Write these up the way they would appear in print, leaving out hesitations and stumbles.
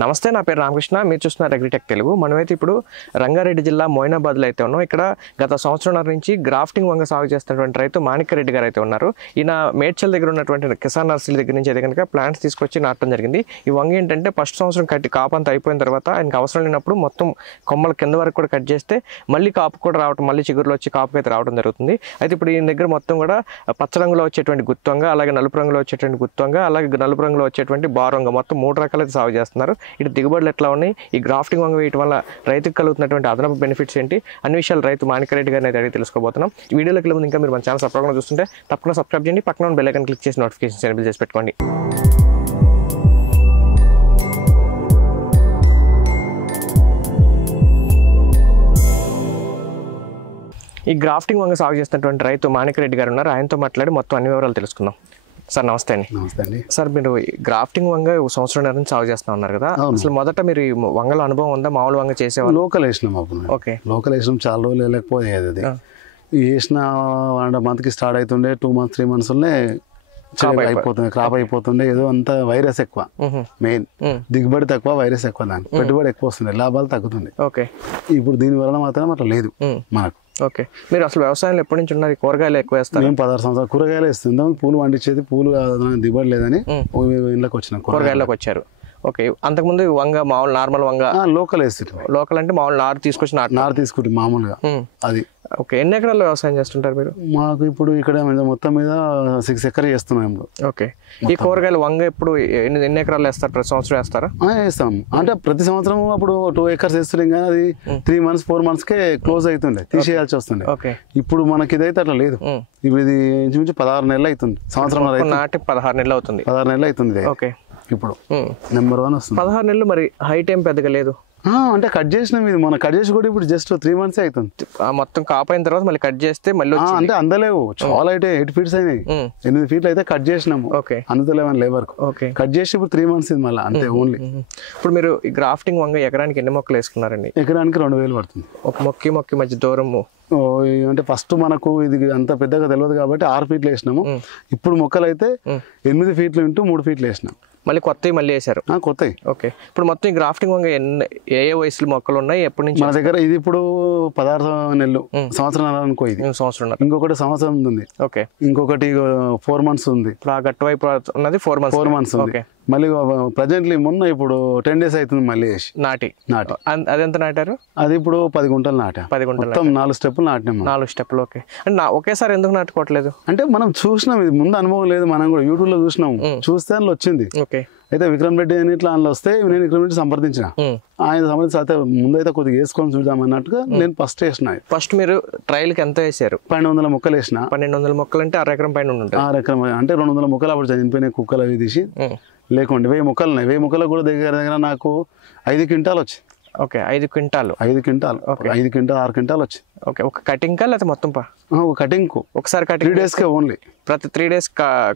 నమస్తే, నా పేరు రామకృష్ణ. మీరు చూస్తున్నారు అగ్రిటెక్ తెలుగు. మనమైతే ఇప్పుడు రంగారెడ్డి జిల్లా మోయినాబాద్లో అయితే ఉన్నాం. ఇక్కడ గత సంవత్సరంన్నర నుంచి గ్రాఫ్టింగ్ వంగ సాగు చేస్తున్నటువంటి రైతు మాణిక్యరెడ్డి గారు అయితే ఉన్నారు. ఈయన మేడ్చల్ దగ్గర ఉన్నటువంటి కిసాన్ నర్సరీ దగ్గర నుంచి అయితే కనుక ప్లాంట్స్ తీసుకొచ్చి నాటడం జరిగింది. ఈ వంగ ఏంటంటే ఫస్ట్ సంవత్సరం కాపంతా అయిపోయిన తర్వాత ఆయనకు అవసరం లేనప్పుడు మొత్తం కొమ్మల కింద వరకు కూడా కట్ చేస్తే మళ్ళీ కాపు కూడా రావడం, మళ్ళీ చిగురులో వచ్చి కాపుకి అయితే రావడం జరుగుతుంది. అయితే ఇప్పుడు ఈయన దగ్గర మొత్తం కూడా పచ్చ రంగులో వచ్చేటువంటి గుత్తంగా, అలాగే నలుపు రంగులో వచ్చేటువంటి గుత్తంగా, అలాగే నలుపు రంగులో వచ్చేటువంటి బారంగ, మొత్తం 3 రకాలు అయితే సాగు చేస్తున్నారు. ఇటు దిగుబడులు ఎట్లా ఉన్నాయి, ఈ గ్రాఫ్టింగ్ వంగ వేయటం వల్ల రైతుకు కలుగుతున్నటువంటి అదనపు బెనిఫిట్స్ ఏంటి, అన్ని విషయాలు రైతు మాణిక్యరెడ్డి గారిని అయితే అడిగి తెలుసుకోబోతున్నాం. వీడియోలోకి వెళ్ళే ముందు ఇంకా మీరు మన ఛానల్ సబ్స్క్రైబ్ చూస్తుంటే తప్పకుండా సబ్స్క్రైబ్ చేయండి, పక్కన ఉన్న బెల్ ఐకాన్ క్లిక్ చేసి నోటిఫికేషన్స్ ఎనేబుల్ చేసి పెట్టుకోండి. ఈ గ్రాఫ్టింగ్ వంగ సాగు చేస్తున్నటువంటి రైతు మాణిక్యరెడ్డి గారు ఉన్నారు. ఆయనతో మాట్లాడి మొత్తం అన్ని వివరాలు తెలుసుకుందాం. సార్ నమస్తే అండి. నమస్తే అండి. సార్, మీరు గ్రాఫ్టింగ్ వంగ సంవత్సరం నుంచి సాగు చేస్తా ఉన్నారు కదా, అసలు మొదట మీరు వంగలో అనుభవం ఉందా? మామూలు వంగ చేసేవాళ్ళు? లోకల్ వేసినాం అప్పుడు. ఓకే, లోకల్ వేసినాం, చాలా రోజులు వెళ్ళకపోయేది. అది వేసిన 1 మంత్కి స్టార్ట్ అవుతుండే, 2 మంత్స్ 3 మంత్స్లోనే అయిపోతుంది, క్రాప్ అయిపోతుండే. ఏదో అంత వైరస్ ఎక్కువ, మెయిన్ దిగుబడి తక్కువ, వైరస్ ఎక్కువ, దానికి పెట్టుబడి ఎక్కువ వస్తుండే, లాభాలు తగ్గుతుంది. ఓకే, ఇప్పుడు దీని వలన మాత్రం అట్లా లేదు మనకు. ఓకే, మీరు అసలు వ్యవసాయంలో ఎప్పటి నుంచి ఉన్నారు? కూరగాయలు ఎక్కువ వేస్తారు? మేము 16 సంవత్సరాలు కూరగాయలు వేస్తుందాం. పూలు పండించేది, పూలు దిగుబడి లేదని ఇళ్ళకి వచ్చినాం, కూరగాయల్లోకి వచ్చారు. ఓకే, అంతకుముందు వంగ మామూలు నార్మల్ వంగ లోకల్ వేస్తుంటాం. లోకల్ అంటే మామూలు నారు తీసుకొచ్చి నారు తీసుకుంటాం మామూలుగా. అది ఓకే, ఎన్ని ఎకరాల్లో వ్యవసాయం చేస్తుంటారు మీరు? మాకు ఇప్పుడు ఇక్కడ మొత్తం మీద 6 ఎకరాలు చేస్తున్నాం ఇప్పుడు. ఓకే, ఈ కూరగాయలు వంగ ఇప్పుడు ఎన్ని ఎకరాలు వేస్తారు? ప్రతి సంవత్సరం వేస్తారా? వేస్తాం, అంటే ప్రతి సంవత్సరం అప్పుడు 2 ఎకర్స్ వేస్తున్నాం, కానీ అది 3 మంత్స్ 4 మంత్స్కే క్లోజ్ అవుతుండే, తీసేయాల్సి వస్తుండే. ఓకే, ఇప్పుడు మనకి ఇదైతే అట్లా లేదు. ఇప్పుడు ఇది ఇంచుమించు 16 నెలలు అవుతుంది, సంవత్సరం నాటి 16 నెలలు అవుతుంది. 16 నెలలు అవుతుంది. ఓకే, ఇప్పుడు నెంబర్ 1 వస్తుంది. 16 నెలలు. మరి హైట్ ఏం పెద్దగా లేదు, అంటే కట్ చేసినాం. ఇది మన కట్ చేసి కూడా ఇప్పుడు జస్ట్ 3 మంత్స్ అవుతుంది. మొత్తం కాపైన తర్వాత మళ్ళీ కట్ చేస్తే మళ్ళీ అంటే అందలేవు, చాలా అయితే 8 ఫీట్స్ అయినాయి. 8 ఫీట్లు అయితే కట్ చేసినాము, అందుతలేమని లేబర్ కట్ చేసి ఇప్పుడు 3 మంత్స్ ఇది మళ్ళీ అంతే ఓన్లీ. ఇప్పుడు మీరు ఈ గ్రాఫ్టింగ్ వంగ ఎకరానికి ఎన్ని మొక్కలు వేసుకున్నారండి? ఎకరానికి 2000 పడుతుంది. ఒక మొక్కి మధ్య దూరము అంటే ఫస్ట్ మనకు ఇది అంత పెద్దగా తెలియదు కాబట్టి 6 ఫీట్లు వేసినాము. ఇప్పుడు మొక్కలు అయితే 8 ఫీట్లు ఇంటూ 3 ఫీట్లు వేసినాం. మళ్ళీ కొత్తవి మళ్ళీ వేసారు? కొత్తవి. ఓకే, ఇప్పుడు మొత్తం ఈ గ్రాఫ్టింగ్ వంగ ఏ వయసులో మొక్కలు ఉన్నాయి, ఎప్పటి నుంచి? మన దగ్గర ఇది ఇప్పుడు 16 నెలలు, సంవత్సరం అనుకో. ఇది సంవత్సరం, ఇంకొకటి సంవత్సరం ఉంది. ఓకే, ఇంకొకటి 4 మంత్స్ ఉంది. ఇప్పుడు ఆ గట్టు వైపు ఉన్నది 4 మంత్స్ ఉంది. మళ్ళీ ప్రజెంట్లీ మొన్న ఇప్పుడు 10 డేస్ అవుతుంది మళ్ళీ వేసి నాటి. అదెంత నాటారు? అది ఇప్పుడు 10 గుంటలు నాటా. 10 గుంటలు, మొత్తం 4 స్టెప్పులు నాటినాం. 4 స్టెప్పులు. ఓకే, అంటే ఒకేసారి ఎందుకు నాటుకోవట్లేదు? అంటే మనం చూసినాం, ఇది ముందు అనుభవం లేదు, మనం కూడా యూట్యూబ్ లో చూసినాం, చూస్తే అందులో వచ్చింది. ఓకే, అయితే విక్రమ్ రెడ్డి అని ఇట్లా అందులో వస్తే నేను విక్రమ్ రెడ్డి సంప్రదించిన, ఆయన సంబంధించి అయితే ముందైతే కొద్దిగా వేసుకొని చూద్దాం అన్నట్టుగా నేను ఫస్ట్ వేసిన. ఫస్ట్ మీరు ట్రయల్ కి ఎంత వేసారు? 1200 మొక్కలు వేసిన. 1200 మొక్కలు అంటే 1/2 ఎకరం పైన ఉంటుంది. 1/2 ఎకరం అంటే 200 మొక్కలు అప్పుడు చనిపోయినాయి, కుక్కలు అవి తీసి లేకుండా 1000 మొక్కలు ఉన్నాయి. 1000 మొక్కలు కూడా దగ్గర నాకు 5 క్వింటాలు వచ్చింది. Okay, 5 quintal. 5 quintal, 5 quintal 6 quintal వచ్చింది. ఓకే, ఒక కటింగ్ కా లేకపోతే మొత్తం ఒక కటింగ్ కు ఒకసారి కటింగ్ 3 days కే ఓన్లీ. ప్రతి 3 days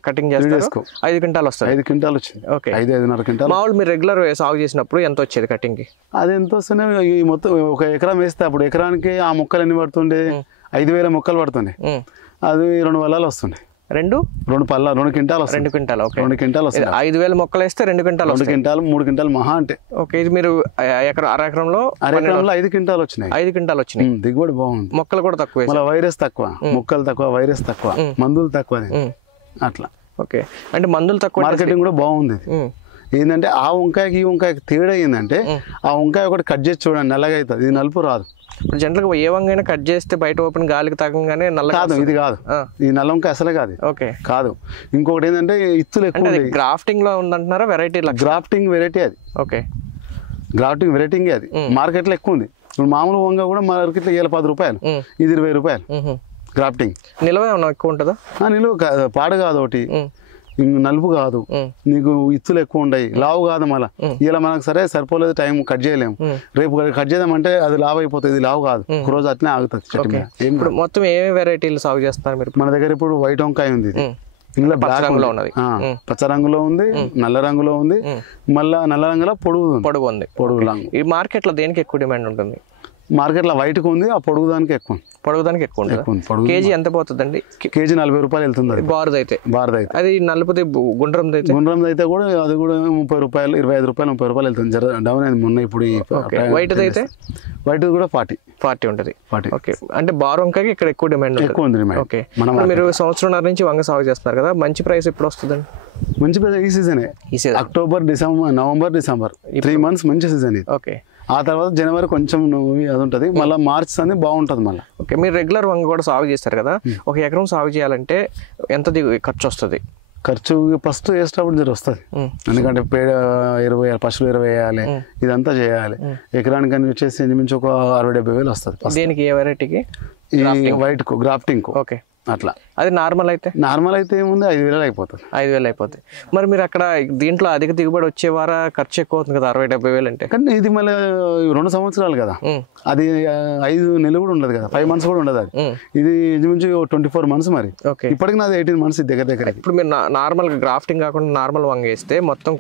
కటింగ్ చేస్తారు. 5 క్వింటాలు వస్తుంది. 5 క్వింటాలు వచ్చింది. Okay, 5-5.5 quintal. మామూలు మీరు రెగ్యులర్ సాగు చేసినప్పుడు ఎంత వచ్చేది కటింగ్ కి? అది ఎంత వస్తుండే, ఈ మొత్తం 1 ఎకరం వేస్తే అప్పుడు ఎకరానికి ఆ మొక్కలు ఎన్ని పడుతుండే? 5000 మొక్కలు పడుతుండే. అది 2 వల్లాలు వస్తుండే. 2 క్వింటాలు వస్తుంది. 2 క్వింటాలు. ఓకే, 2 క్వింటాలు వస్తుంది. 5000 మొక్కలు వేస్తే 2 క్వింటాలు. 2 క్వింటాలు 3 క్వింటాలు మహా అంటే. ఓకే, ఇది మీరు 1/2 ఎకరంలో 5 క్వింటాలు వచ్చినాయి. 5 క్వింటాలు వచ్చినాయి. దిగుబడి బాగుంది. మొక్కలు కూడా తక్కువ, మళ్ళీ వైరస్ తక్కువ, మొక్కలు తక్కువ, వైరస్ తక్కువ, మందులు తక్కువ, అట్లా. ఓకే, అంటే మందులు తక్కువ, మార్కెటింగ్ కూడా బాగుంది. ఏంటంటే ఆ వంకాయకి ఈ వంకాయకి తేడా ఏంటంటే, ఆ వంకాయ ఒకటి కట్ చేసి చూడండి, నల్లగా అవుతుంది, ఇది నలుపు రాదు. ఇప్పుడు జనరల్గా ఏ వంగైనా కట్ చేస్తే బయట ఓపెన్ గాలికి తగ్గగానే నల్ల కాదు, ఇది కాదు, ఈ నల్ల వంకాయ అసలే కాదు. ఓకే, కాదు. ఇంకొకటి ఏంటంటే ఇత్తులు ఎక్కువ. గ్రాఫ్టింగ్ లో ఉందంటున్నారా? వెరైటీ గ్రాఫ్టింగ్ వెరైటీ అది. ఓకే, గ్రాఫ్టింగ్ వెరైటీ అది మార్కెట్లో ఎక్కువ ఉంది. ఇప్పుడు మామూలు వంగ కూడా మార్కెట్లో 10 రూపాయలు, ఇది 20 రూపాయలు. గ్రాఫ్టింగ్ నిల్వ ఏమన్నా ఎక్కువ ఉంటుందా? నిలువ పాడు కాదు, ఒకటి నలుపు కాదు, నీకు ఇత్తులు ఎక్కువ ఉండయి, లావు కాదు. మళ్ళీ ఇలా మనకు సరిపోలేదు, టైం కట్ చేయలేము. రేపు కట్ చేద్దామంటే అది లావు అయిపోతుంది, ఇది లావు కాదు, ఒక రోజు అట్లనే ఆగుతుంది చెట్టు మీద. ఇప్పుడు మొత్తం ఏ వెరైటీలు సాగు చేస్తున్నారు మీరు? మన దగ్గర ఇప్పుడు వైట్ వంకాయ ఉంది, ఇందులో బ్లాక్ రంగులో ఉన్నది, పచ్చ రంగులో ఉంది, నల్ల రంగులో ఉంది, మళ్ళా నల్ల రంగులో పొడుగు ఉంది. పొడుగు రంగు. ఈ మార్కెట్ లో దేనికి ఎక్కువ డిమాండ్ ఉంటుంది? మార్కెట్లో వైట్కి ఉంది, ఆ పొడుగు దానికి ఎక్కువ ఉంది. పొడవుదానికి ఎక్కువ ఉంటుంది. పొడుగు కేజీ ఎంత పోతుందండి? కేజీ 40 రూపాయలు వెళ్తుంది అది. బారుది అయితే అది నలుపుది గుండ్రంది అయితే కూడా అది కూడా 30 రూపాయలు, 25 రూపాయలు, 30 రూపాయలు వెళ్తుంది. జర డౌన్ అయింది మొన్న. ఇప్పుడు వైట్ అయితే వైట్ కూడా 40 ఉంటుంది. 40. ఓకే, అంటే బారు వంకాయకి ఇక్కడ ఎక్కువ డిమాండ్ ఉంది. ఓకే, మీరు సంవత్సరంన్నర నుంచి వంగ సాగు చేస్తున్నారు కదా, మంచి ప్రైస్ ఎప్పుడు వస్తుందండి? మంచి ప్రైస్ ఈ సీజనే. October, December, November, December 3 months మంచి సీజన్ ఇది. ఓకే, ఆ తర్వాత జనవరి కొంచెం అది ఉంటుంది, మళ్ళీ మార్చ్ అనేది బాగుంటుంది మళ్ళీ. ఓకే, మీరు రెగ్యులర్ వంగ కూడా సాగు చేస్తారు కదా, ఒక ఎకరం సాగు చేయాలంటే ఎంత ఖర్చు వస్తుంది? ఖర్చు ఫస్ట్ వేసేటప్పుడు జర వస్తుంది, ఎందుకంటే పేడ 20 పశువులు 20 వేయాలి, ఇదంతా చేయాలి. ఎకరానికి అని వచ్చేసి ఇంచుమించు ఒక 60-70 వేలు వస్తుంది. దేనికి? ఏ వెరైటీకి? ఈ వైట్ కు, గ్రాఫ్టింగ్. ఓకే, అట్లా. అది నార్మల్ అయితే ఏముంది 5,000 అయిపోతుంది. 5,000 అయిపోతుంది. మరి మీరు అక్కడ దీంట్లో అధిక దిగుబడి వచ్చేవారా? ఖర్చు ఎక్కువ అవుతుంది కదా 60-70 వేలు అంటే. కానీ ఇది మళ్ళీ 2 సంవత్సరాలు కదా, అది 5 నెలలు కూడా ఉండదు కదా, 5 months కూడా ఉండదు అది. ఇది ఇంచుమించు 24 months మరి. ఇప్పటికి నాది 18 months దగ్గర. ఇప్పుడు మీరు నార్మల్ గ్రాఫ్టింగ్ కాకుండా నార్మల్ వంగ వేస్తే మొత్తం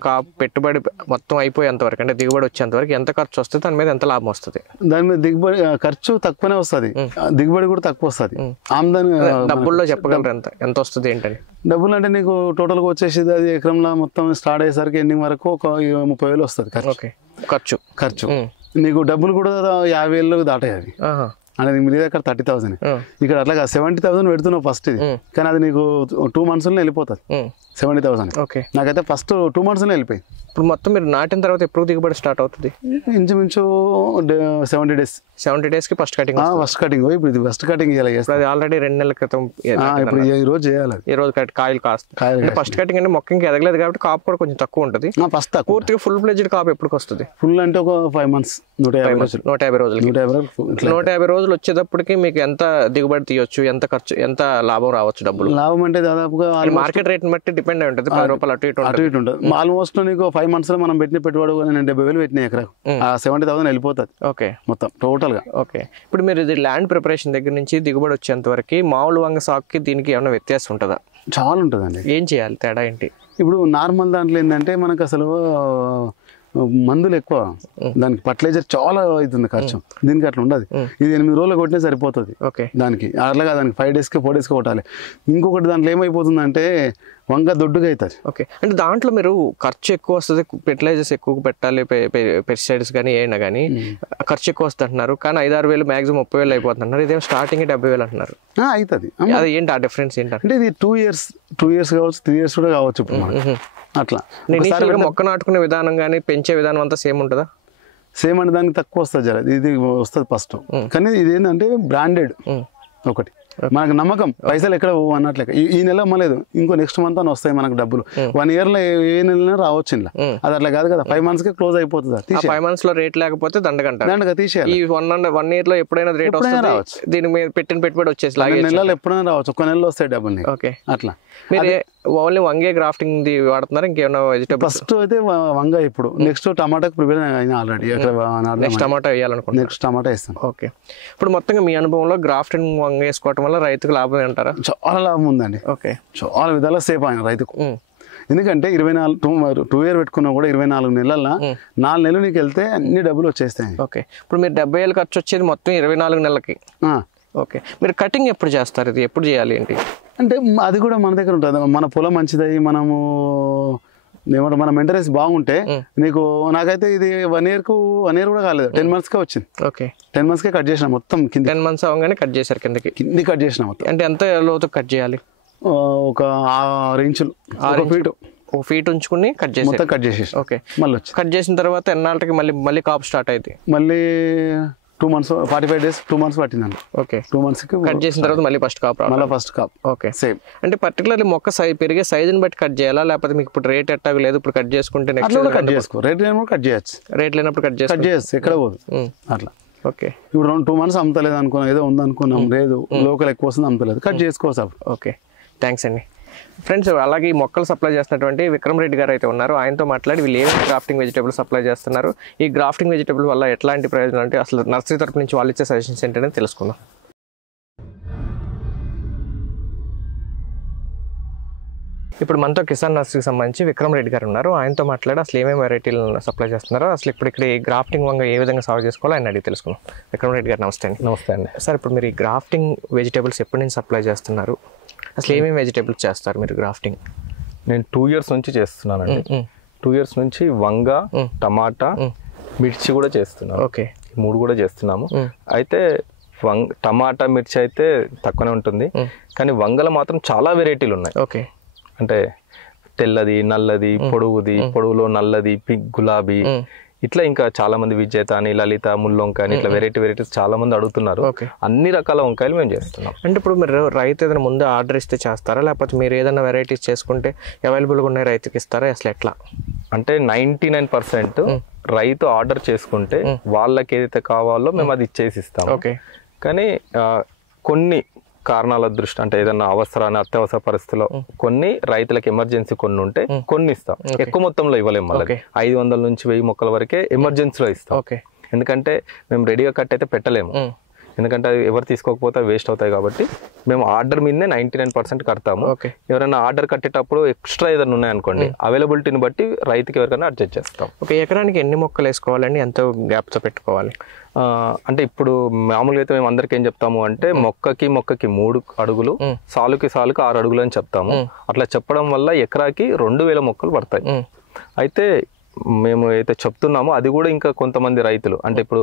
పెట్టుబడి మొత్తం అయిపోయేంత వరకు, అంటే దిగుబడి వచ్చేంత వరకు ఎంత ఖర్చు వస్తుంది, దాని మీద ఎంత లాభం వస్తుంది? దాని మీద దిగుబడి ఖర్చు తక్కువనే వస్తుంది, దిగుబడి కూడా తక్కువ వస్తుంది. ఆమ్దాని డబ్బుల్లో చెప్పగలరు ఎంత వస్తుంది ఏంటని? డబ్బులు అంటే నీకు టోటల్గా వచ్చేసి అది ఎకరంలో మొత్తం స్టార్ట్ అయ్యేసరికి ఎండింగ్ వరకు ఒక 30 వేలు వస్తుంది ఖర్చు. నీకు డబ్బులు కూడా 50 వేలు దాటాయి అవి. అనేది మీ దగ్గర 30,000, ఇక్కడ అట్లాగా 70,000 పెడుతున్నావు ఫస్ట్ ఇది, కానీ అది నీకు 2 months వెళ్ళిపోతుంది 70,000. ఓకే, నాకైతే ఫస్ట్ 2 months వెళ్ళిపోయి. ఇప్పుడు మొత్తం మీరు నాటిన తర్వాత ఎప్పుడు దిగుబడి స్టార్ట్ అవుతుంది? ఇంచుమించు 70 days. 70 days కి ఫస్ట్ కటింగ్. ఇప్పుడు ఇది ఫస్ట్ కటింగ్ చేయాలి. అది ఆల్రెడీ 2 నెలల క్రితం. ఇప్పుడు ఈ రోజు చేయాలి. ఈ రోజు కాయలు కాస్తాయి. ఫస్ట్ కటింగ్ అంటే మొక్క ఇంకా ఎదగలేదు కాబట్టి కాపు కూడా కొంచెం తక్కువ ఉంటుంది. ఫస్ట్ పూర్తిగా ఫుల్ ఫ్లెడ్జ్డ్ కాపు ఎప్పటికి వస్తుంది? ఫుల్ అంటే ఒక 5 months, 150 రోజులు. 150 రోజులు వచ్చేటప్పటికి మీకు ఎంత దిగుబడి తీయొచ్చు, ఎంత ఖర్చు, ఎంత లాభం రావచ్చు? డబ్బులు లాభం అంటే దాదాపుగా మార్కెట్ రేట్ బట్టి డిపెండ్ అయి ఉంటుంది. 10 రూపాయలు అటు ఇటు ఉంటుంది. ఆల్మోస్ట్ నీకు 5 months లో మనం పెట్టిన పెట్టుబడి నేను 70 వేలు పెట్టిన ఎకరా, 70,000 వెళ్ళిపోతుంది. ఓకే, మొత్తం టోటల్ గా. ఓకే, ఇప్పుడు మీరు ఇది ల్యాండ్ ప్రిపరేషన్ దగ్గర నుంచి దిగుబడి వచ్చేంత వరకు మామూలు వంగ సాగుకి దీనికి ఏమైనా వ్యత్యాసం ఉంటుందా? చాలా ఉంటుందండి. ఏం చేయాలి? తేడా ఏంటి? ఇప్పుడు నార్మల్ దాంట్లో ఏంటంటే మనకు అసలు మందులు ఎక్కువ, దానికి ఫర్టిలైజర్ చాలా అవుతుంది ఖర్చు. దీనికి అట్లా ఉండదు. ఇది 8 రోజులు కొట్టినా సరిపోతుంది దానికి. అట్లాగా దానికి 5 days 4 days కొట్టాలి. ఇంకొకటి దాంట్లో ఏమైపోతుందంటే వంగ దొడ్డుగా అవుతుంది. ఓకే, అంటే దాంట్లో మీరు ఖర్చు ఎక్కువ వస్తుంది, ఫెర్టిలైజర్స్ ఎక్కువ పెట్టాలి, పెస్టిసైడ్స్ కానీ ఏమైనా కానీ ఖర్చు ఎక్కువ వస్తుంది అంటున్నారు. కానీ 5-6 వేలు మ్యాక్సిమం 30 వేలు అయిపోతుంది అంటున్నారు. ఇదేమో స్టార్టింగ్ 70 వేలు అంటున్నారు. అవుతుంది. అది ఏంటి ఆ డిఫరెన్స్ ఏంటంటే? ఇది 2 years కావచ్చు, 3 years కూడా కావచ్చు. ఇప్పుడు అట్లా మొక్క నాటుకునే విధానం కానీ పెంచే విధానం అంతా సేమ్ ఉంటుందా? సేమ్ అంటే దానికి తక్కువ వస్తుంది జర, ఇది వస్తుంది ఫస్ట్. కానీ ఇది ఏంటంటే బ్రాండెడ్ ఒకటి, మనకు నమ్మకం, పైసలు ఎక్కడ అన్నట్లే. ఈ నెల అమ్మలేదు, ఇంకో నెక్స్ట్ మంత్ అని వస్తాయి మనకు డబ్బులు. 1 year లో ఏ నెల రావచ్చు ఇలా. అది అట్లా కాదు కదా, 5 months కి క్లోజ్ అయిపోతుంది. 5 months లో రేట్ లేకపోతే దండగంట తీసేయాలి. ఈ 1 year లో ఎప్పుడైనా రేట్ రావచ్చు, దీని మీద పెట్టిన పెట్టుబడి వచ్చేసి నెలలు ఎప్పుడైనా రావచ్చు, 1 నెలలో వస్తాయి డబ్బులు. ఓకే, అట్లా. మీరు ఓన్లీ వంగే గ్రాఫ్టింగ్ వాడుతున్నారు, ఇంకేమైనా వెజిటబుల్? ఫస్ట్ అయితే వంగ, ఇప్పుడు నెక్స్ట్ టమాటాకి ప్రిపేర్ అయినా ఆల్రెడీ. నెక్స్ట్ టమాటా వేయాలనుకుంటున్నాను. నెక్స్ట్ టమాటా వేస్తాను. ఓకే, ఇప్పుడు మొత్తంగా మీ అనుభవంలో గ్రాఫ్టింగ్ వంగ వేసుకోవడం వల్ల రైతుకు లాభం అంటారా? చాలా లాభం ఉందండి. ఓకే, చాలా విధాలుగా సేఫ్ ఆయన రైతుకు. ఎందుకంటే 2 year పెట్టుకున్నా కూడా 24 నెలల్లో 4 నెలలు నీకు వెళ్తే అన్ని డబ్బులు వచ్చేస్తాయి. ఓకే, ఇప్పుడు మీరు 70 వేలు ఖర్చు వచ్చేది మొత్తం 24 నెలలకి. ఓకే, మీరు కటింగ్ ఎప్పుడు చేస్తారు? ఇది ఎప్పుడు చేయాలి ఏంటి అంటే అది కూడా మన దగ్గర ఉంటుంది. మన పొలం మంచిదై మనము ఏమంటే మన మెయింటెనెన్స్ బాగుంటే నీకు, నాకైతే ఇది 1 year కూడా కాలేదు, 10 months కే వచ్చింది. ఓకే, 10 months కే కట్ చేసిన మొత్తం కింద. 10 months అవగానే కట్ చేశారు కింద కట్ చేసిన మొత్తం. అంటే ఎంత లోతు కట్ చేయాలి? ఒక 6 ఇంచులు, 1 feet. 1 feet ఉంచుకుని కట్ చేసి మొత్తం కట్ చేసేసి. ఓకే, మళ్ళీ కట్ చేసిన తర్వాత ఎన్నాళ్ళకి మళ్ళీ కాపు స్టార్ట్ అయితే? మళ్ళీ 2 months, 45 days, 2 months పట్టిందండి. ఓకే, 2 months కి కట్ చేసిన తర్వాత మళ్ళీ ఫస్ట్ కాపు. Okay, same. అంటే పర్టికులర్లీ మొక్క పెరిగే సైజుని బట్టి కట్ చేయాలా, లేకపోతే మీకు ఇప్పుడు రేట్ ఎట్టాగ లేదు ఇప్పుడు కట్ చేసుకుంటే నెక్స్ట్ కట్ చేసుకో, రేట్ లేనప్పుడు కట్ చేయొచ్చు, రేట్ లేనప్పుడు కట్ చేయొచ్చు, ఎక్కడ పోదు అట్లా. ఓకే, ఇప్పుడు 2 months అమ్ముతలేదు అనుకున్నాం, ఏదో ఉందనుకున్నాం, లేదు లోకల్ ఎక్కువ వస్తుంది అమ్ముతలేదు, కట్ చేసుకోవచ్చు అప్పుడు. ఓకే, థ్యాంక్స్ అండి. ఫ్రెండ్స్, అలాగే ఈ మొక్కలు సప్లై చేస్తున్నటువంటి విక్రమ్ రెడ్డి గారు అయితే ఉన్నారు. ఆయనతో మాట్లాడి వీళ్ళు ఏమేమి గ్రాఫ్టింగ్ వెజిటబుల్ సప్లై చేస్తున్నారు, ఈ గ్రాఫ్టింగ్ వెజిటబుల్ వల్ల ఎట్లాంటి ప్రయోజనం, అంటే అసలు నర్సరీ తరపు నుంచి వాళ్ళు ఇచ్చే సజెషన్స్ ఏంటనే తెలుసుకుందాం. ఇప్పుడు మనతో కిసాన్ నర్సరీకి సంబంధించి విక్రమ్ రెడ్డి గారు ఉన్నారు. ఆయనతో మాట్లాడి అసలు ఏమేమి వెరైటీలు సప్లై చేస్తున్నారో, అసలు ఇప్పుడు ఇక్కడ ఈ గ్రాఫ్టింగ్ వంగ ఏ విధంగా సాగు చేసుకోవాలో ఆయన అడిగి తెలుసుకున్నాం. విక్రమ్ రెడ్డి గారు నమస్తే అండి. నమస్తే అండి. సార్, ఇప్పుడు మీరు ఈ గ్రాఫ్టింగ్ వెజిటేబుల్స్ ఎప్పటి నుంచి సప్లై చేస్తున్నారు? అసలు ఏమేమి వెజిటేబుల్స్ చేస్తారు మీరు గ్రాఫ్టింగ్? నేను 2 years నుంచి చేస్తున్నానండి. 2 years నుంచి వంగ, టమాటా, మిర్చి కూడా చేస్తున్నాను. ఓకే, 3 కూడా చేస్తున్నాము. అయితే టమాటా, మిర్చి అయితే తక్కువనే ఉంటుంది, కానీ వంగల మాత్రం చాలా వెరైటీలు ఉన్నాయి. ఓకే, అంటే తెల్లది, నల్లది, పొడవులో నల్లది, గులాబీ, ఇట్లా ఇంకా చాలా మంది విజేత అని, లలిత, ముల్లొంక అని ఇట్లా వెరైటీస్ చాలా మంది అడుగుతున్నారు. అన్ని రకాల వంకాయలు మేము చేస్తున్నాం. అంటే ఇప్పుడు మీరు రైతు ఏదైనా ముందు ఆర్డర్ ఇస్తే చేస్తారా, లేకపోతే మీరు ఏదైనా వెరైటీస్ చేసుకుంటే అవైలబుల్గా ఉన్నాయి రైతుకి ఇస్తారా, అసలు ఎట్లా? అంటే 99% రైతు ఆర్డర్ చేసుకుంటే వాళ్ళకి ఏదైతే కావాలో మేము అది ఇచ్చేసి ఇస్తాము. ఓకే, కానీ కొన్ని కారణాల దృష్టి, అంటే ఏదన్నా అత్యవసర పరిస్థితిలో కొన్ని రైతులకు ఎమర్జెన్సీ కొన్ని ఉంటే కొన్ని ఇస్తాం. ఎక్కువ మొత్తంలో ఇవ్వలేము. మళ్ళీ 500 నుంచి 1000 మొక్కల వరకే ఎమర్జెన్సీలో ఇస్తాం. ఎందుకంటే మేము రెడీగా కట్ అయితే పెట్టలేము, ఎందుకంటే అది ఎవరు తీసుకోకపోతే వేస్ట్ అవుతాయి. కాబట్టి మేము ఆర్డర్ మీదనే 99% కడతాము. ఎవరైనా ఆర్డర్ కట్టేటప్పుడు ఎక్స్ట్రా ఏదైనా ఉన్నాయనుకోండి, అవైలబిలిటీని బట్టి రైతుకి ఎవరికైనా అడ్జస్ట్ చేస్తాం. ఒక ఎకరానికి ఎన్ని మొక్కలు వేసుకోవాలండి, ఎంత గ్యాప్తో పెట్టుకోవాలి? అంటే ఇప్పుడు మామూలుగా అయితే మేము అందరికి ఏం చెప్తాము అంటే మొక్కకి 3 అడుగులు, సాలుకి 6 అడుగులు అని చెప్తాము. అట్లా చెప్పడం వల్ల ఎకరాకి 2000 మొక్కలు పడతాయి. అయితే మేము అయితే చెప్తున్నామో అది కూడా ఇంకా కొంతమంది రైతులు, అంటే ఇప్పుడు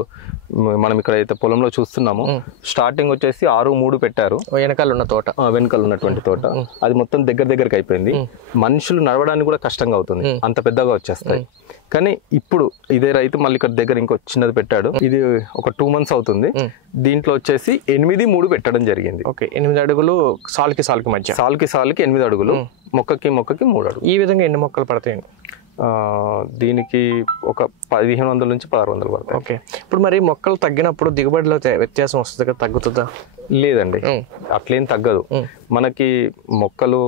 మనం ఇక్కడ అయితే పొలంలో చూస్తున్నాము, స్టార్టింగ్ వచ్చేసి 6-3 పెట్టారు. వెనకాల ఉన్నటువంటి తోట అది మొత్తం దగ్గరికి అయిపోయింది. మనుషులు నడవడానికి కూడా కష్టంగా అవుతుంది, అంత పెద్దగా వచ్చేస్తాయి. కానీ ఇప్పుడు ఇదే రైతు మళ్ళీ ఇక్కడ దగ్గర ఇంకో చిన్నది పెట్టాడు. ఇది ఒక 2 months అవుతుంది. దీంట్లో వచ్చేసి 8-3 పెట్టడం జరిగింది. ఓకే, 8 అడుగులు సాలుకి మధ్య, సాలుకి 8 అడుగులు, మొక్కకి 3 అడుగులు. ఈ విధంగా ఎన్ని మొక్కలు పడతాయండి? దీనికి ఒక 1500 నుంచి 1600 పడతాయి. ఓకే, ఇప్పుడు మరి మొక్కలు తగ్గినప్పుడు దిగుబడిలో వ్యత్యాసం వస్తుంది కదా, తగ్గుతుందా? లేదండి, అట్లేం తగ్గదు. మనకి మొక్కలు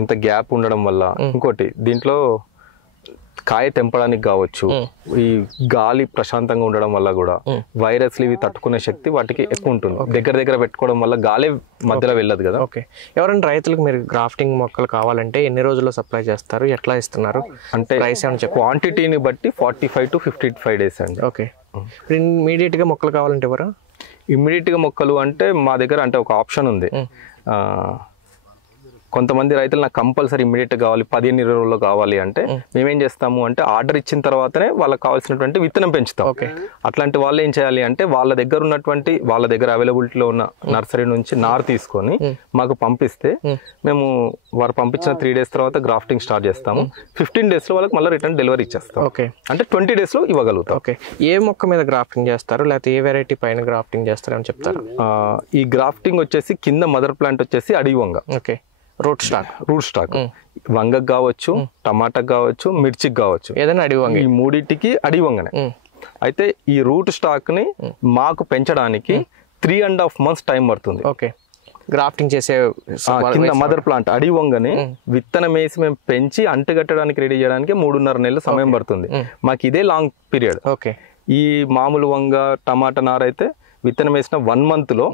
ఎంత గ్యాప్ ఉండడం వల్ల, ఇంకోటి దీంట్లో కాయ తెంపడానికి కావచ్చు, ఈ గాలి ప్రశాంతంగా ఉండడం వల్ల కూడా వైరస్లు ఇవి తట్టుకునే శక్తి వాటికి ఎక్కువ ఉంటుంది. దగ్గర పెట్టుకోవడం వల్ల గాలి మధ్యలో వెళ్ళదు కదా. ఓకే, ఎవరైనా రైతులకు మీరు గ్రాఫ్టింగ్ మొక్కలు కావాలంటే ఎన్ని రోజుల్లో సప్లై చేస్తారు, ఎట్లా ఇస్తున్నారు? అంటే క్వాంటిటీని బట్టి 45 to 55 days అండి. ఓకే, ఇమ్మీడియట్గా మొక్కలు కావాలంటే ఎవరా? ఇమ్మీడియట్గా మొక్కలు అంటే మా దగ్గర అంటే ఒక ఆప్షన్ ఉంది. కొంతమంది రైతులు నాకు కంపల్సరీ ఇమ్మీడియట్ కావాలి, 15-20 రోజుల్లో కావాలి అంటే మేమేం చేస్తాము అంటే ఆర్డర్ ఇచ్చిన తర్వాతనే వాళ్ళకి కావాల్సినటువంటి విత్తనం పెంచుతాం. అట్లాంటి వాళ్ళు ఏం చేయాలి అంటే వాళ్ళ దగ్గర అవైలబిలిటీలో ఉన్న నర్సరీ నుంచి నారు తీసుకొని మాకు పంపిస్తే మేము వారు పంపించిన 3 days తర్వాత గ్రాఫ్టింగ్ స్టార్ట్ చేస్తాము. 15 days లో వాళ్ళకి మళ్ళీ రిటర్న్ డెలివరీ ఇచ్చేస్తాం. అంటే 20 days లో ఇవ్వగలుగుతాం. ఓకే, ఏ మొక్క మీద గ్రాఫ్టింగ్ చేస్తారు, లేకపోతే ఏ వెరైటీ పైన గ్రాఫ్టింగ్ చేస్తారు అని చెప్తారు? ఈ గ్రాఫ్టింగ్ వచ్చేసి కింద మదర్ ప్లాంట్ వచ్చేసి అడవి వంగ. ఓకే, రూట్ స్టాక్ వంగకు కావచ్చు, టమాటాకు కావచ్చు, మిర్చికి కావచ్చు, ఏదైనా అడవి వంగ. ఈ 3టికి అడవి వంగనే. అయితే ఈ రూట్ స్టాక్ ని మాకు పెంచడానికి 3.5 months టైం పడుతుంది. ఓకే, గ్రాఫ్టింగ్ చేసే కింద మదర్ ప్లాంట్ అడవి వంగని విత్తనం వేసి మేము పెంచి అంటుకట్టడానికి రెడీ చేయడానికి 3.5 నెలలు సమయం పడుతుంది. మాకు ఇదే లాంగ్ పీరియడ్. ఓకే, ఈ మామూలు వంగ, టమాటా నార అయితే విత్తనం వేసిన 1 month లో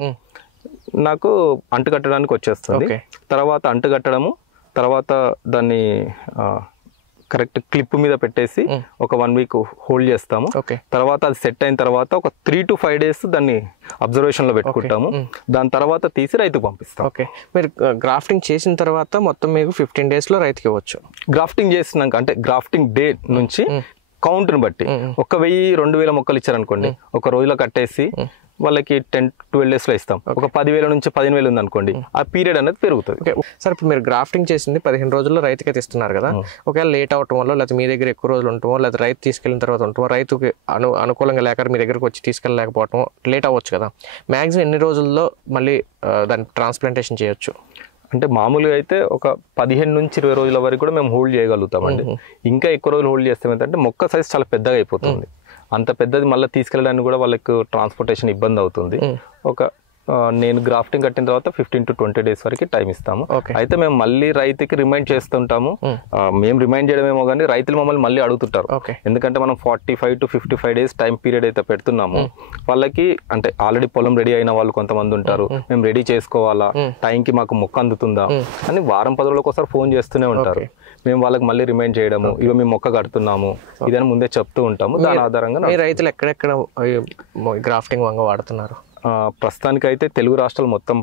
నాకు అంటుకట్టడానికి వచ్చేస్తుంది. తర్వాత అంటుకట్టడము, తర్వాత దాన్ని కరెక్ట్ క్లిప్ మీద పెట్టేసి ఒక 1 week హోల్డ్ చేస్తాము. తర్వాత అది సెట్ అయిన తర్వాత ఒక 3 to 5 days దాన్ని అబ్జర్వేషన్ లో పెట్టుకుంటాము. దాని తర్వాత తీసి రైతుకు పంపిస్తాం. ఓకే, మీరు గ్రాఫ్టింగ్ చేసిన తర్వాత మొత్తం మీకు 15 days లో రైతుకి ఇవ్వచ్చు. గ్రాఫ్టింగ్ చేసినాక అంటే గ్రాఫ్టింగ్ డే నుంచి కౌంట్ని బట్టి 1000-2000 మొక్కలు ఇచ్చారనుకోండి, ఒక రోజులో కట్టేసి వాళ్ళకి 10-12 days లో ఇస్తాం. ఒక 10,000 నుంచి 15,000 ఉంది అనుకోండి, ఆ పీరియడ్ అనేది పెరుగుతుంది. సార్, ఇప్పుడు మీరు గ్రాఫ్టింగ్ చేసింది 15 రోజుల్లో రైతుకి అయితే ఇస్తున్నారు కదా, ఒకవేళ లేట్ అవటం వల్ల, లేకపోతే మీ దగ్గర ఎక్కువ రోజులు ఉంటామో, లేదా రైతు తీసుకెళ్ళిన తర్వాత ఉంటామో, రైతుకి అనుకూలంగా లేక మీ దగ్గరకు వచ్చి తీసుకెళ్ళలేకపోవటం లేట్ అవ్వచ్చు కదా, మ్యాక్సిమం ఎన్ని రోజుల్లో మళ్ళీ దాన్ని ట్రాన్స్ప్లాంటేషన్ చేయొచ్చు? అంటే మామూలుగా అయితే ఒక 15 నుంచి 20 రోజుల వరకు కూడా మేము హోల్డ్ చేయగలుగుతామండి. ఇంకా ఎక్కువ రోజులు హోల్డ్ చేస్తాం ఏంటంటే మొక్క సైజ్ చాలా పెద్దగా అయిపోతుంది. అంత పెద్దది మళ్ళీ తీసుకెళ్ళడానికి కూడా వాళ్ళకి ట్రాన్స్పోర్టేషన్ ఇబ్బంది అవుతుంది. ఒక నేను గ్రాఫ్టింగ్ కట్టిన తర్వాత 15 to 20 days వరకు టైం ఇస్తాము. అయితే మేము మళ్ళీ రైతుకి రిమైండ్ చేస్తుంటాము. మేము రిమైండ్ చేయడమేమో కానీ రైతులు మమ్మల్ని మళ్ళీ అడుగుతుంటారు. ఎందుకంటే మనం 45 to 55 days టైం పీరియడ్ అయితే పెడుతున్నాము. వాళ్ళకి అంటే ఆల్రెడీ పొలం రెడీ అయిన వాళ్ళు కొంతమంది ఉంటారు, మేము రెడీ చేసుకోవాలా, టైంకి మాకు మొక్క అందుతుందా అని వారం 10 రోజులకు ఒకసారి ఫోన్ చేస్తూనే ఉంటారు. మేము వాళ్ళకి మళ్ళీ రిమైండ్ చేయడము, ఇక మేము మొక్క కడుతున్నాము ఇదని ముందే చెప్తూ ఉంటాము. దాని ఆధారంగా రైతులు ఎక్కడెక్కడ గ్రాఫ్టింగ్ వంగ వాడుతున్నారు? ప్రస్తుతానికి అయితే తెలుగు రాష్ట్రాలు మొత్తం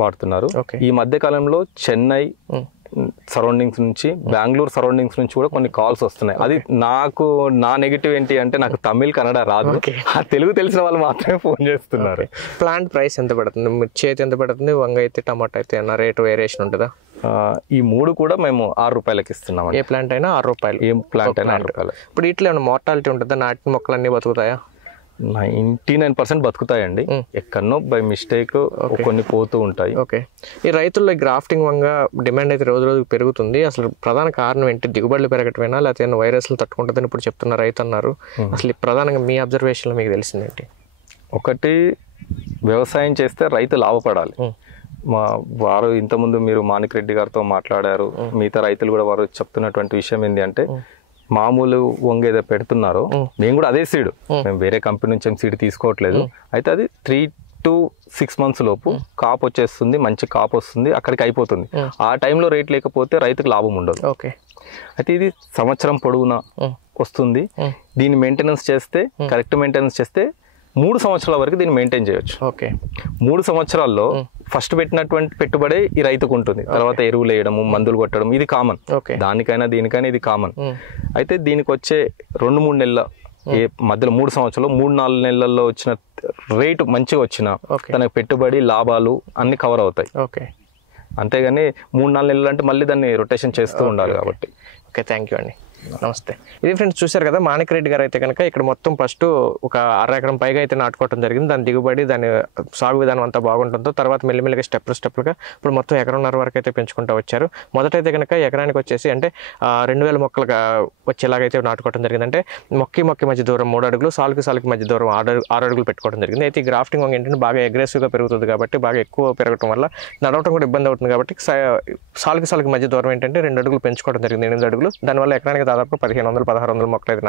వాడుతున్నారు. ఈ మధ్య కాలంలో చెన్నై సరౌండింగ్స్ నుంచి, బెంగళూరు సరౌండింగ్స్ నుంచి కూడా కొన్ని కాల్స్ వస్తున్నాయి. అది నా నెగిటివ్ ఏంటి అంటే నాకు తమిళ్ కన్నడ రాదు, ఆ తెలుగు తెలిసిన వాళ్ళు మాత్రమే ఫోన్ చేస్తున్నారు. ప్లాంట్ ప్రైస్ ఎంత పడుతుంది? మిర్చి అయితే ఎంత పడుతుంది, వంగ అయితే, టమాటా అయితే అన్న రేటు వేరియేషన్ ఉంటుందా? ఈ 3 కూడా మేము 6 రూపాయలకి ఇస్తున్నాం. ఏ ప్లాంట్ అయినా 6 రూపాయలు? ఏ ప్లాంట్ అయినా 6 రూపాయలు. ఇప్పుడు ఇట్లా ఏమైనా మార్టాలిటీ ఉంటుందా? నాటిన మొక్కలన్నీ బతుకుతాయా? 99% బతుకుతాయండి. ఎక్కడనో బై మిస్టేక్ కొన్ని పోతూ ఉంటాయి. ఓకే. ఈ రైతుల్లో గ్రాఫ్టింగ్ వంగ డిమాండ్ అయితే రోజు రోజు పెరుగుతుంది. అసలు ప్రధాన కారణం ఏంటి? దిగుబడులు పెరగటమేనా, లేకపోతే వైరస్లు తట్టుకుంటుందని ఇప్పుడు చెప్తున్న రైతు అన్నారు. అసలు ప్రధానంగా మీ అబ్జర్వేషన్లో మీకు తెలిసిందేంటి? ఒకటి, వ్యవసాయం చేస్తే రైతు లాభపడాలి. వారు ఇంతకుముందు మీరు మాణిక్ రెడ్డి గారితో మాట్లాడారు, మిగతా రైతులు కూడా వారు చెప్తున్నటువంటి విషయం ఏంటి అంటే, మామూలు వంగ ఏదో పెడుతున్నారో మేము కూడా అదే సీడ్, మేము వేరే కంపెనీ నుంచి సీడ్ తీసుకోవట్లేదు. అయితే అది 3 to 6 months లోపు కాపు వచ్చేస్తుంది, మంచి కాపు వస్తుంది, అక్కడికి అయిపోతుంది. ఆ టైంలో రేట్ లేకపోతే రైతుకు లాభం ఉండదు. అయితే ఇది సంవత్సరం పొడవునా వస్తుంది. దీన్ని మెయింటెనెన్స్ చేస్తే, కరెక్ట్ మెయింటెనెన్స్ చేస్తే 3 సంవత్సరాల వరకు దీన్ని మెయింటైన్ చేయొచ్చు. 3 సంవత్సరాల్లో ఫస్ట్ పెట్టినటువంటి పెట్టుబడే ఈ రైతుకు ఉంటుంది. తర్వాత ఎరువులు వేయడము, మందులు కొట్టడం, ఇది కామన్. దానికైనా దీనికైనా ఇది కామన్. అయితే దీనికి వచ్చే 2-3 నెలల మధ్యలో 3 సంవత్సరాలు 3-4 నెలల్లో వచ్చిన రేటు మంచిగా వచ్చిన తనకు పెట్టుబడి లాభాలు అన్ని కవర్ అవుతాయి. అంతేగాని 3-4 నెలలు అంటే మళ్ళీ దాన్ని రొటేషన్ చేస్తూ ఉండాలి కాబట్టి. ఓకే, థ్యాంక్ యూ అండి. నమస్తే. ఇది ఫ్రెండ్స్ చూశారు కదా, మాణిక్ రెడ్డి గారు అయితే కనుక ఇక్కడ మొత్తం ఫస్ట్ ఒక 1/2 ఎకరం పైగా అయితే నాటుకోవడం జరిగింది. దాని దిగుబడి, దాని సాగు విధానం అంతా బాగుంటుందో తర్వాత మెల్లిమెల్లిగా స్టెప్లుగా ఇప్పుడు మొత్తం 1.5 ఎకరం వరకు అయితే పెంచుకుంటూ వచ్చారు. మొదటైతే కనుక ఎకరానికి వచ్చేసి అంటే 2000 మొక్కలుగా వచ్చేలాగైతే నాటుకోవడం జరిగింది. అంటే మొక్కి మధ్య దూరం 3 అడుగులు, సాలుకి మధ్య దూరం 6 అడుగులు పెట్టుకోవడం జరిగింది. అయితే ఈ గ్రాఫ్టింగ్ వంగ ఏంటంటే బాగా అగ్రెసివ్గా పెరుగుతుంది కాబట్టి, బాగా ఎక్కువ పెరగడం వల్ల నడవటం కూడా ఇబ్బంది అవుతుంది కాబట్టి సాలుకి మధ్య దూరం ఏంటంటే 2 అడుగులు పెంచుకోవడం జరిగింది, 8 అడుగులు. దానివల్ల ఎకరానికి దాదాపు 1500-1600 మొక్కలు అయితే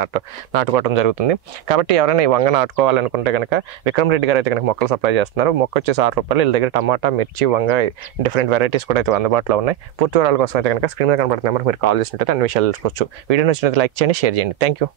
నాటుకోవడం జరుగుతుంది. కాబట్టి ఎవరైనా ఈ వంగ నాటుకోవాలనుకుంటే కనుక విక్రమ్ రెడ్డి గారు అయితే కనుక మొక్కలు సప్లై చేస్తున్నారు. మొక్క వచ్చేసి 6 రూపాయలు. వీళ్ళ దగ్గర టమాటా, మిర్చి, వంగ డిఫరెంట్ వెరైటీస్ కూడా అయితే అందుబాటులో ఉన్నాయి. పూర్తి వివరాల కోసం అయితే కనుక స్క్రీన్ మీద కనబడుతున్న నెంబర్కి మీరు కాల్ చేసినట్టయితే అన్ని విషయాలు తెలుసుకోవచ్చు. వీడియో నచ్చినట్లయితే లైక్ చేయండి, షేర్ చేయండి. Thank you.